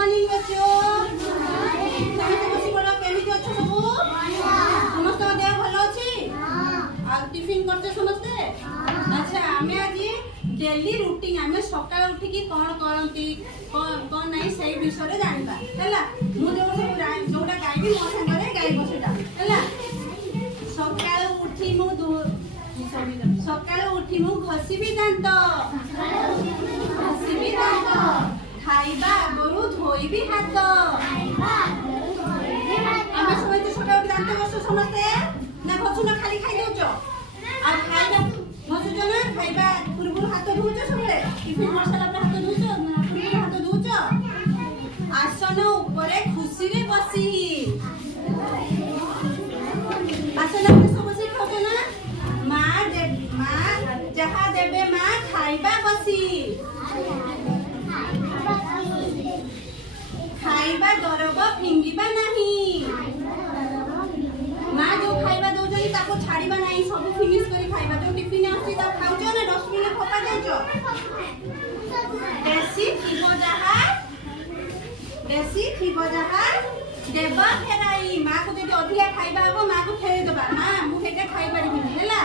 morning बच्चों समस्त बसी पड़ केमिति अच्छो सब समस्त देह भल अछि आ टिफिन करते समस्ते अच्छा हमें आज डेली रूटीन हमें सकाळ उठी की कोन करंती कोन नहीं सही विषय जानबा हैला मु जोटा गाइबी मो संगरे गाइबो सेटा हैला सकाळ उठी मु घसीबी दांत खाइबा गरु धोइबी हाथ हमें समस्त सकाळ उठी दांत घसो समस्ते ना घसु ना खाली खाइ देउचो आ खाइबा घसुचो ना खाइबा पूर्व हाथ धोउचो सबले टिफिन मसाला पर हाथ धोउचो ना पूर्व हाथ धोउचो आसन ऊपर खुशी रे बसी आसन पर सब बसी खाओ ना मां जहा देबे मां खाइबा बसी खाइबा गरब फिंगिबा नहीं मां जो खाइबा दउजनी ताको छाड़ीबा नहीं सब फिनिश करी खाइबा जो टिफिन आसी ता खाउचो ना डस्टबिन में फपा देचो देसी थीबो जहा देबा फेराई मां को जदी अधिया खाइबा हो मां को फेरे देबा मां मु हेटा खाइ परिबि हैला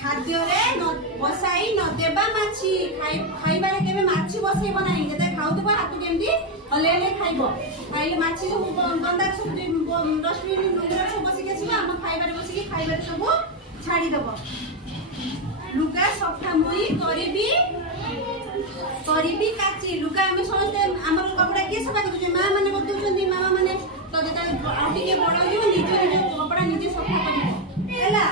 खाद्य रे न बसाई न देबा माछी खाइबा रे केबे माछी बसेबो नाही जते खाउतबा हाथ केमदी हलेले खाइबो खाइले माछी सब गंदा सब डस्टबिन नंदरा सब बसी केसिबा हम खाइबा रे बसी खाइबा सब छाड़ी देबो लुगा सफा मुई करिबी काची लुगा हम समझते हमर कपड़ा के सफा करछु मां माने बतउछंदी मामा माने तो जता आटी के बड़ हो निजे कपड़ा निजे सफा करिबो हैला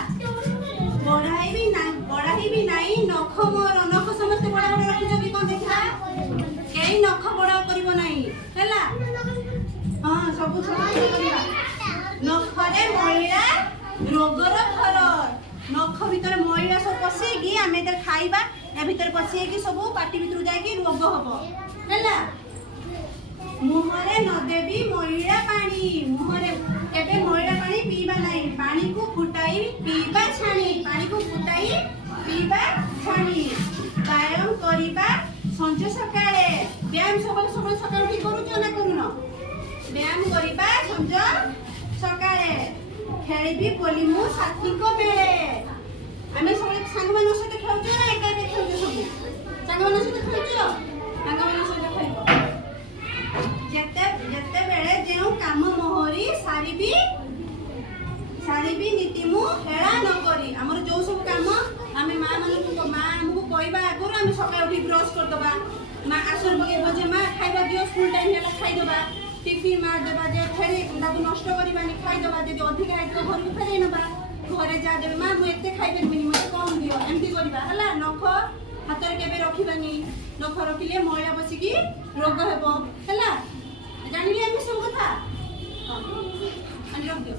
बड़ाई भी नहीं नख मोर नख समस्त बड़ा बड़ा रखी जो कोन देखा केई नख बड़ा करिवो नहीं हैला हां सब करिया नखरे मैला रोगर घर नख भीतर मैला सब पसेगी हमें इधर खाइबा या भीतर पसेगी सब पाटी भीतर जाय कि रोग हबो हैला मुहरे न देबी मैला पानी मुहरे केबे मैला पानी पीबा नहीं पानी को फुटाई पीबा छानी पानी को फुटाई पीबा छानी व्यायाम करिबा संज सकाळे व्यायाम सब सकाळ उठी करूचो ना करूनो व्यायाम करिबा संज सकाळे खेलिबी बोली मु साथी को बेले हमें सब संग मानो सहित खेलुचो ना एका एका खेलुचो सब संग मानो सहित खेलुचो संग मानो सहित खेलबो जते बेले जेउ काम मोहरी सारीबी नीति मु हेळा न करी हमर जो सब काम हमें मां हमको कहबा आगुर हम सकाळ उठी ब्रश कर दबा मां आसन बगे बजे मां खाइबा दियो स्कूल टाइम हेला खाइ दबा टिफिन मार देबा जे फेरे दादू नष्ट करिबानी खाइ दबा जे अधिक आइ तो घर फेरे नबा घरे जा देबे मां मु एते खाइबे मिनी मते कम दियो एमती करिबा हला नख हाथ रे केबे रखिबानी नख रखिले मैला बसी की रोग हेबो हला जानिले हम सब कथा हां अनि रख दियो